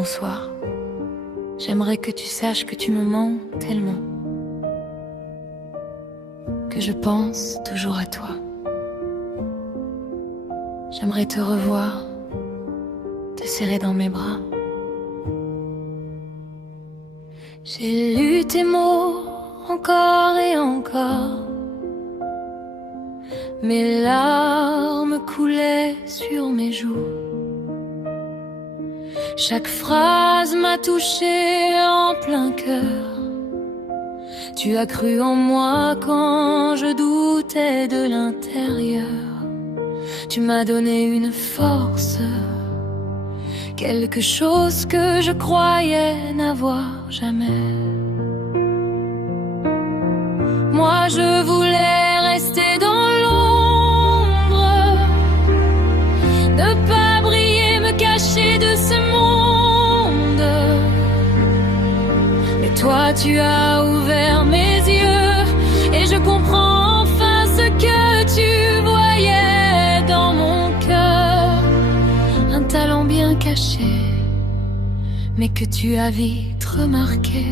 bonsoir. J'aimerais que tu saches que tu me manques tellement, que je pense toujours à toi. J'aimerais te revoir, te serrer dans mes bras. J'ai lu tes mots encore et encore. Mes larmes coulaient sur mes joues. Chaque phrase m'a touchée en plein cœur. Tu as cru en moi quand je doutais de l'intérieur. Tu m'as donné une force, quelque chose que je croyais n'avoir jamais. Moi je voulais rester dans l'ombre, ne pas briller, me cacher de ce monde. Mais toi tu as ouvert mes yeux et je comprends enfin ce que tu voyais dans mon cœur. Un talent bien caché, mais que tu as vite remarqué.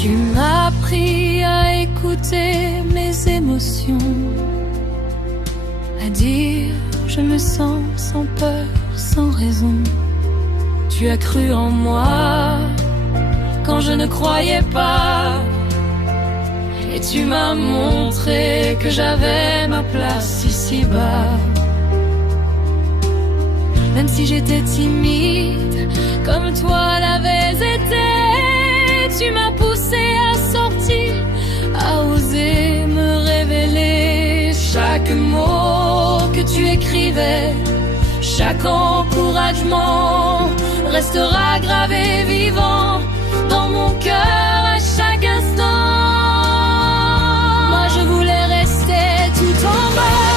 Tu m'as appris à écouter mes émotions, à dire je me sens sans peur, sans raison. Tu as cru en moi quand je ne croyais pas, et tu m'as montré que j'avais ma place ici-bas. Même si j'étais timide, comme toi l'avais été, tu m'as poussé à sortir, à oser me révéler. Chaque mot que tu écrivais, chaque encouragement restera gravé vivant dans mon cœur à chaque instant. Moi je voulais rester tout en bas,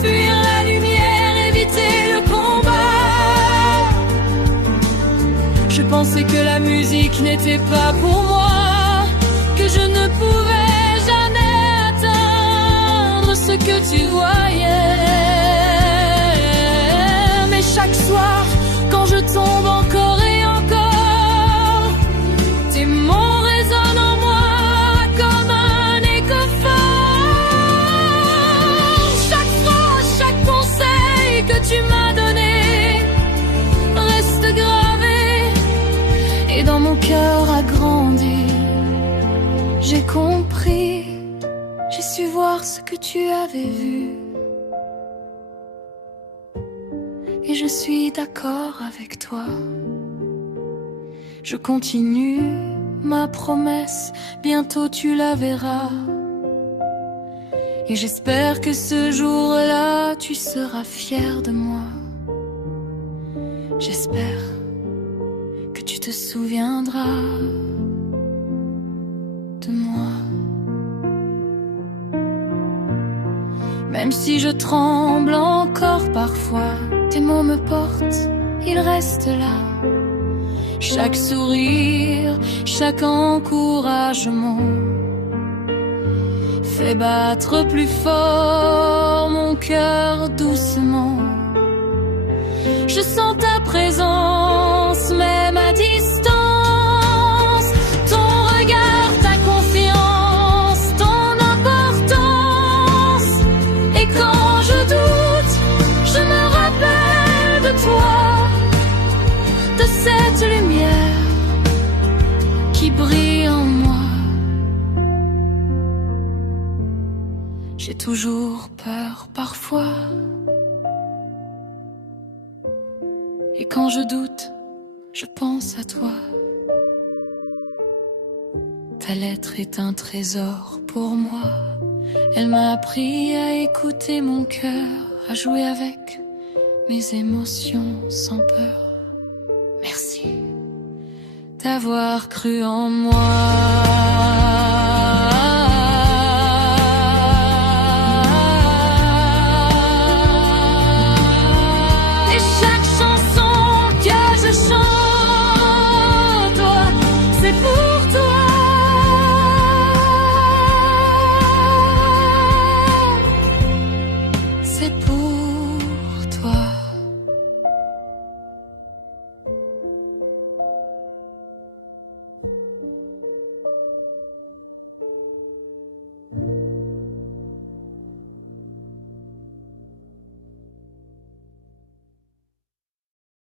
fuir la lumière, éviter le combat. Je pensais que la musique n'était pas pour moi, que je ne pouvais jamais atteindre ce que tu voyais. Mais chaque soir, quand je tombe encore et encore, tes mots résonnent en moi comme un écho fort. Chaque phrase, chaque conseil que tu m'as donné reste gravé et dans mon cœur a grandi. J'ai compris, j'ai su voir ce que tu avais vu. Et je suis d'accord avec toi. Je continue ma promesse, bientôt tu la verras. Et j'espère que ce jour-là, tu seras fier de moi. J'espère que tu te souviendras de moi. Même si je tremble encore parfois, tes mots me portent, ils restent là. Chaque sourire, chaque encouragement fait battre plus fort mon cœur doucement. Je sens ta présence même à distance. Ton regard, ta confiance, ton importance. Et quand je doute, je me rappelle de toi, de cette lumière qui brille en moi. J'ai toujours peur parfois, et quand je doute, je pense à toi. Ta lettre est un trésor pour moi. Elle m'a appris à écouter mon cœur, à jouer avec mes émotions sans peur. Merci d'avoir cru en moi. c'est pour